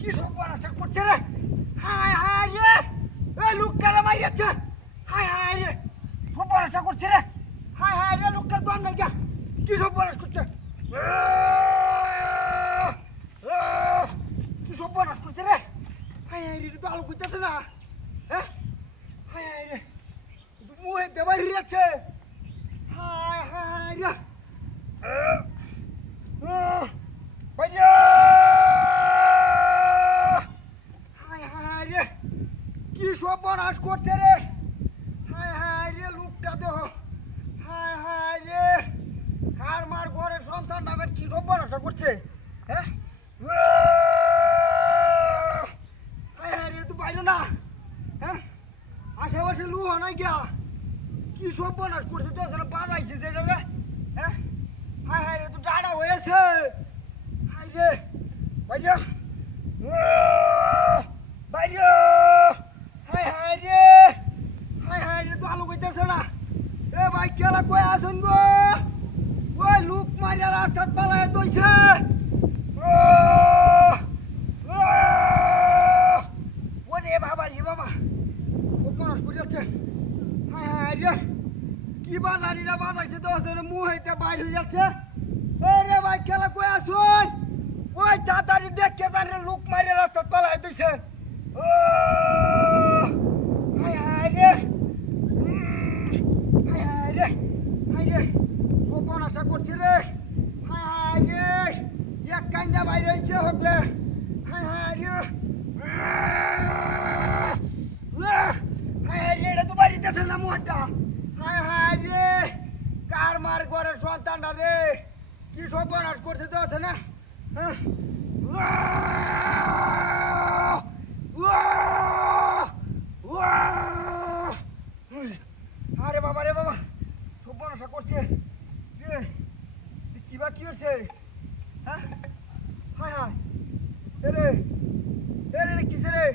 কি সব বড়টা করছে রে? হায় হায় রে, এই লোকটারে মারিয়াছে। হায় হায় রে, সব বড়টা করছে রে। হায় হায় রে, লোকটার দম নাই গা। কি সব বড় করছে? কি সব বড় করছে রে? হায় হায় রে, তো আলো করতেছে না। হ্যাঁ, হায় হায় রে, মুহে দেবার হিরেছে। হায় হায় রে, বাইরে। হায় হায় রে, কি সব বনাশ করছে রে? হায় হায় রে, লোকটা দেহ। হায় হায় রে, কার মার ঘরের সন্তান নামে কি সব বনাশা করছে? হ্যাঁ, হায় হায় রে, তুই বাইরে না। হ্যাঁ, আশেপাশে লু নাই গিয়া কি সব বনাশ করছে? তো আসলে বাজাইছে যেটা রে। হ্যাঁ, হায় হায় রে, তুই ডাড়া হয়েছে। হায় রে, বাইরে বাইরে। হায় হায় রে, হায় হায় রে, তো আলু কইতেছে না। এ ভাই কেলা কই আসুন গো? ওই লুক মারিয়া রাস্তাত পালায় দইছে। ওরে বাবা রে বাবা, ও মানুষ পড়ে যাচ্ছে। হায় হায় রে, কি বাজারিরা বাজাইছে তো মুহ হইতে বাইর হয়ে যাচ্ছে। রে ভাই কেলা কই আসুন? ওই চাতারি দেখে তারে লুক মারিয়া রাস্তাত পালায় দইছে। হায় হায় রে, হায় হায় রে, হায় রে, সব বনাশা করছে রে। হায় হায় রে, এক কান্দা বাইরে হয়েছে হকলে। হায় হায় রে, হায় হায় রে, এটা তো বাড়িতেছে না মুহূর্তটা। হায় হায় রে, কার মার ঘরের সন্তানটা রে, কি সব বনাশ করছে তো আছে না। হ্যাঁ, আরে বাবা রে বাবা, সব বনাশা করছে রে। কি বা কি হচ্ছে? হ্যাঁ, হায় হায়, এরে এরে কিসে রে?